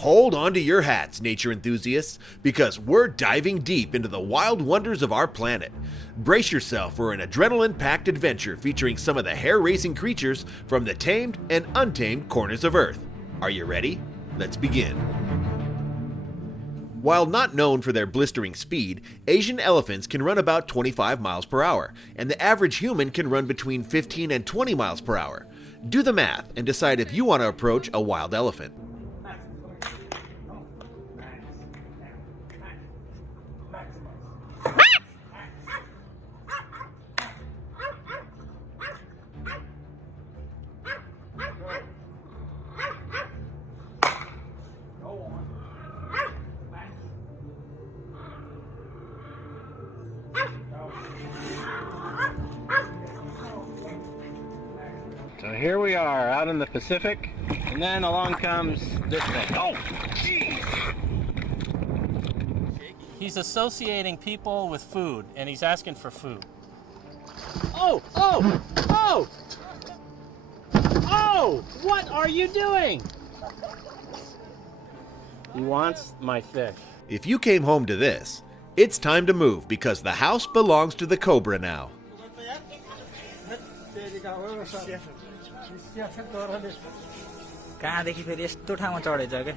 Hold on to your hats, nature enthusiasts, because we're diving deep into the wild wonders of our planet. Brace yourself for an adrenaline-packed adventure featuring some of the hair-raising creatures from the tamed and untamed corners of Earth. Are you ready? Let's begin. While not known for their blistering speed, Asian elephants can run about 25 miles per hour, and the average human can run between 15 and 20 miles per hour. Do the math and decide if you want to approach a wild elephant. So here we are out in the Pacific, and then along comes this thing. Oh, jeez! He's associating people with food, and he's asking for food. Oh! Oh! Oh! Oh! What are you doing? He wants my fish. If you came home to this, it's time to move because the house belongs to the cobra now. कहाँदेखि फेरि यस्तो ठाउँमा चढेछ के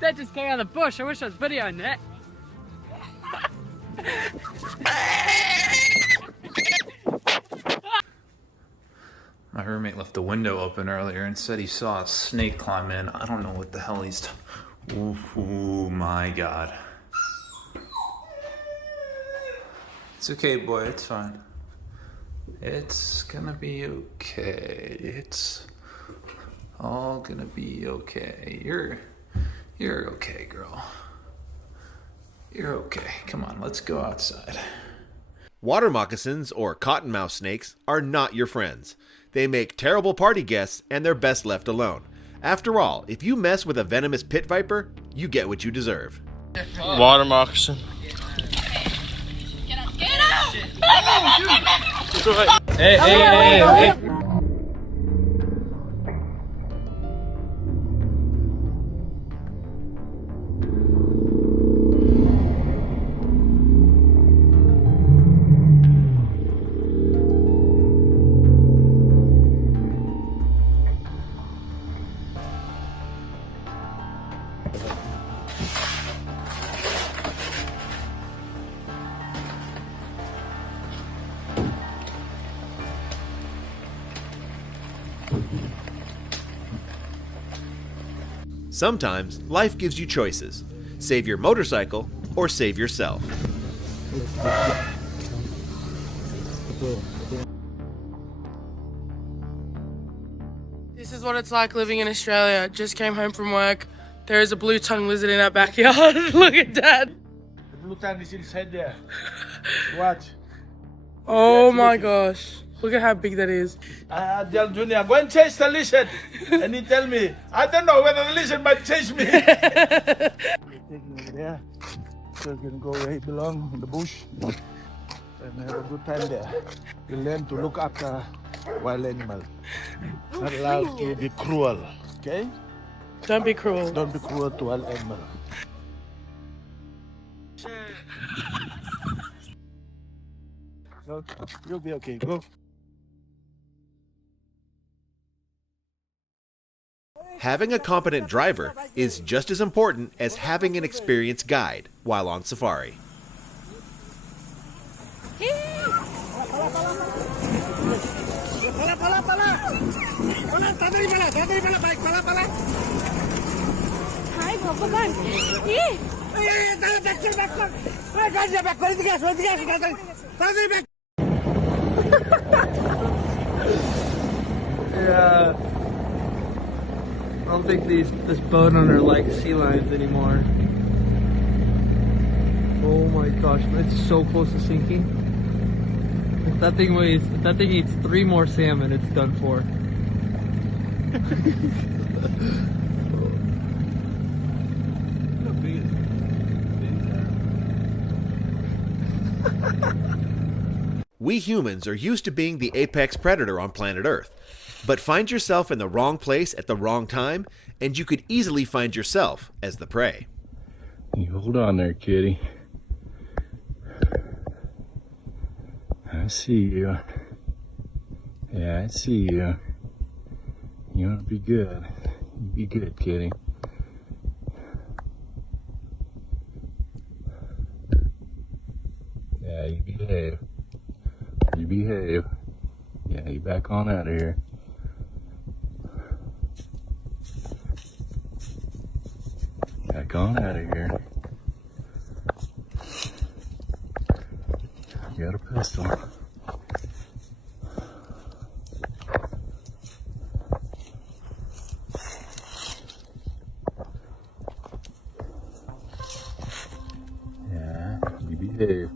That just came out of the bush. I wish I was videoing that. My roommate left the window open earlier and said he saw a snake climb in. I don't know what the hell he's oh my god. It's okay, boy, it's fine. It's gonna be okay. It's all gonna be okay. You're okay, girl. You're okay. Come on, let's go outside. Water moccasins, or cottonmouth snakes, are not your friends. They make terrible party guests and they're best left alone. After all, if you mess with a venomous pit viper, you get what you deserve. Water moccasin. Get out! Hey. Sometimes life gives you choices. Save your motorcycle or save yourself. This is what it's like living in Australia. Just came home from work. There is a blue-tongued lizard in our backyard. Look at Dad. The blue tongue is inside there. Watch. Oh my gosh. Look at how big that is. Del Junior, go and chase the lizard. And he tell me, I don't know whether the lizard might chase me. Take him over there. So you can go where he belongs, in the bush. And have a good time there. You learn to look after wild animals. Not allowed to be cruel, okay? Don't be cruel. Don't be cruel to wild animals. So, you'll be okay, go. Having a competent driver is just as important as having an experienced guide while on safari. Yeah. I don't think this boat owner likes sea lions anymore. Oh my gosh, it's so close to sinking. that thing eats 3 more salmon, it's done for. We humans are used to being the apex predator on planet Earth, but find yourself in the wrong place at the wrong time, and you could easily find yourself as the prey. You hold on there, kitty. I see you. Yeah, I see you. You want to be good. You be good, kitty. Yeah, you behave. You behave. Yeah, you back on out of here. Back on out of here. You got a pistol. Yeah, you behave.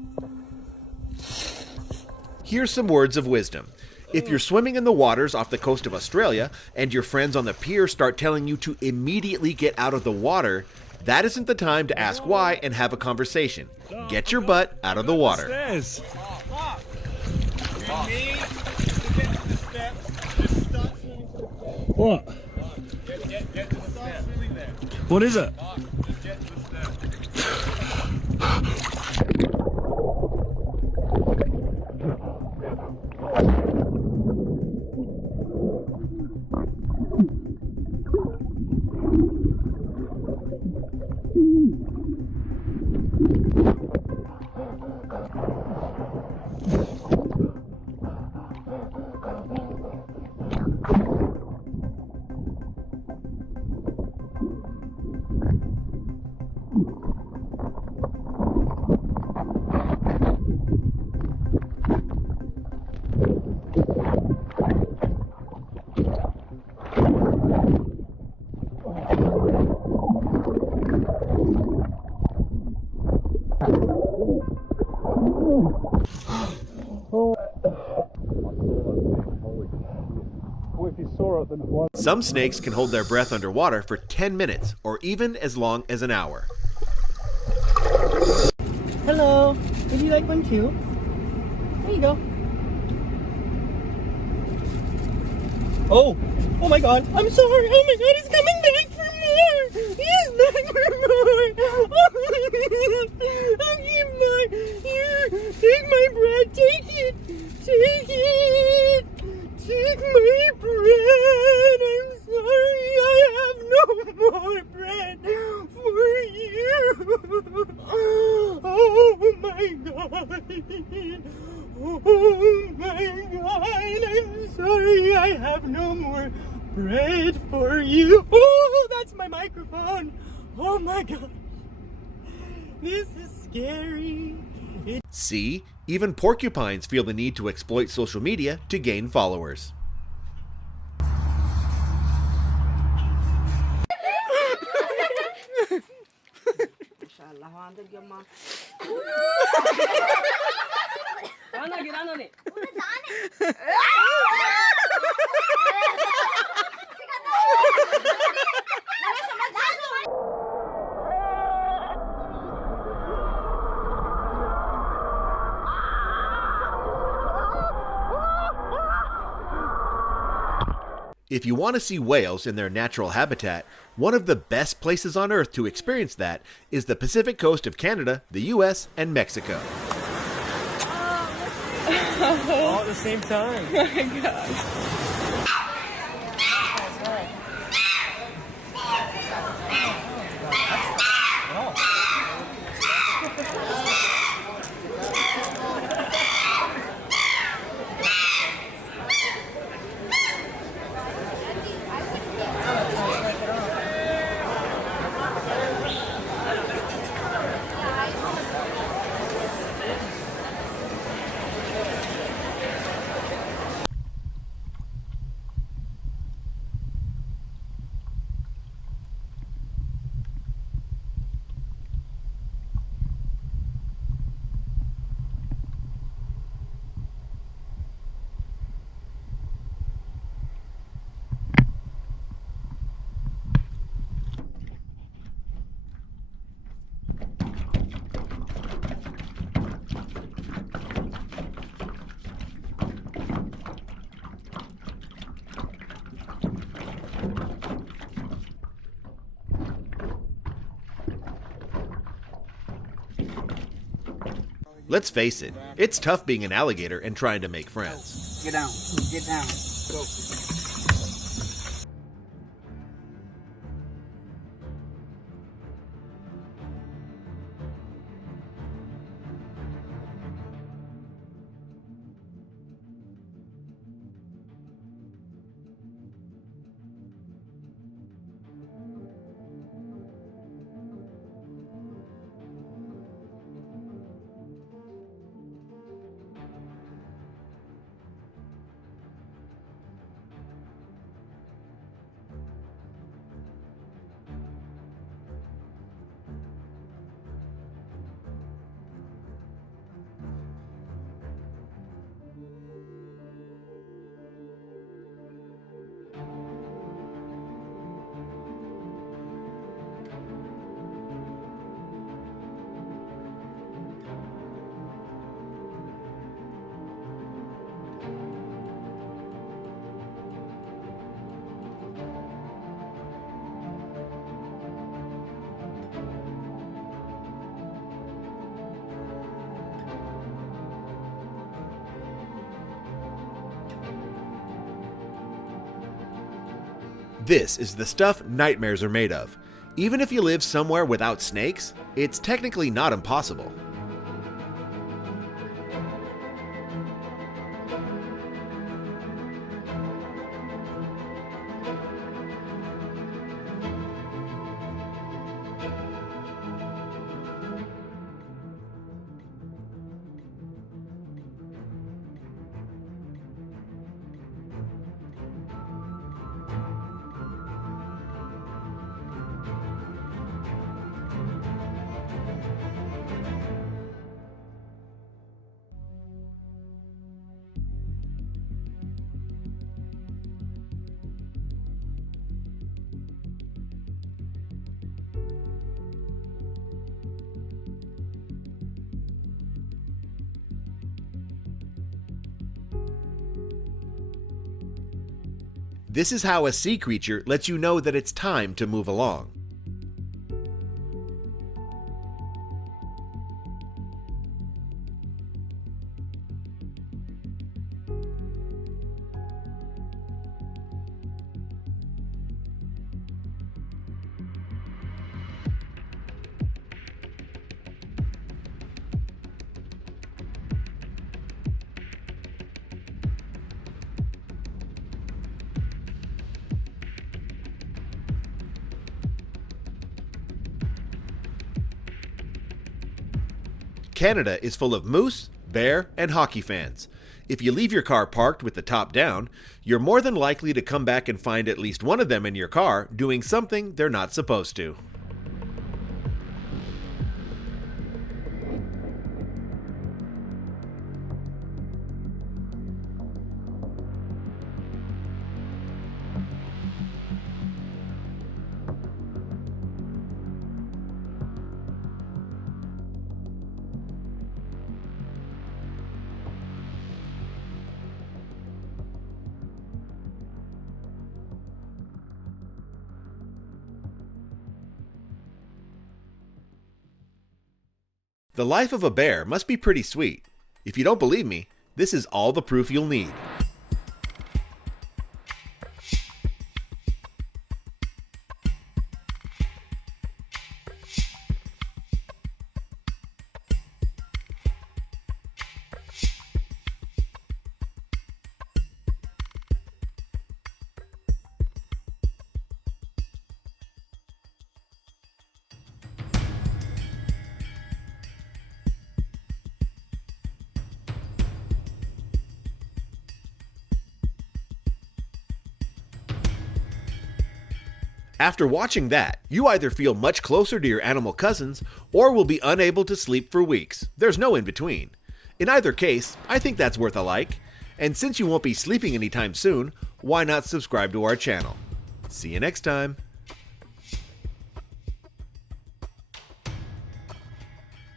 Here's some words of wisdom. If you're swimming in the waters off the coast of Australia and your friends on the pier start telling you to immediately get out of the water, that isn't the time to ask why and have a conversation. Get your butt out of the water. What? What is it? Some snakes can hold their breath underwater for 10 minutes or even as long as an hour. Hello, would you like one too? There you go. Oh my god, I'm sorry. Oh my god, he's coming back for more. He's back for more. Oh, give mine. Here, take my bread. Take it. Take it. Take my bread. I'm sorry, I have no more bread for you. Oh my god. Oh my god, I'm sorry, I have no more bread for you. Oh, that's my microphone. Oh my god. This is scary. See, even porcupines feel the need to exploit social media to gain followers. If you want to see whales in their natural habitat, one of the best places on Earth to experience that is the Pacific coast of Canada, the US, and Mexico. All at the same time. Oh my god. Let's face it, it's tough being an alligator and trying to make friends. Get down. Get down. Go. This is the stuff nightmares are made of. Even if you live somewhere without snakes, it's technically not impossible. This is how a sea creature lets you know that it's time to move along. Canada is full of moose, bear, and hockey fans. If you leave your car parked with the top down, you're more than likely to come back and find at least one of them in your car doing something they're not supposed to. The life of a bear must be pretty sweet. If you don't believe me, this is all the proof you'll need. After watching that, you either feel much closer to your animal cousins or will be unable to sleep for weeks. There's no in between. In either case, I think that's worth a like. And since you won't be sleeping anytime soon, why not subscribe to our channel? See you next time.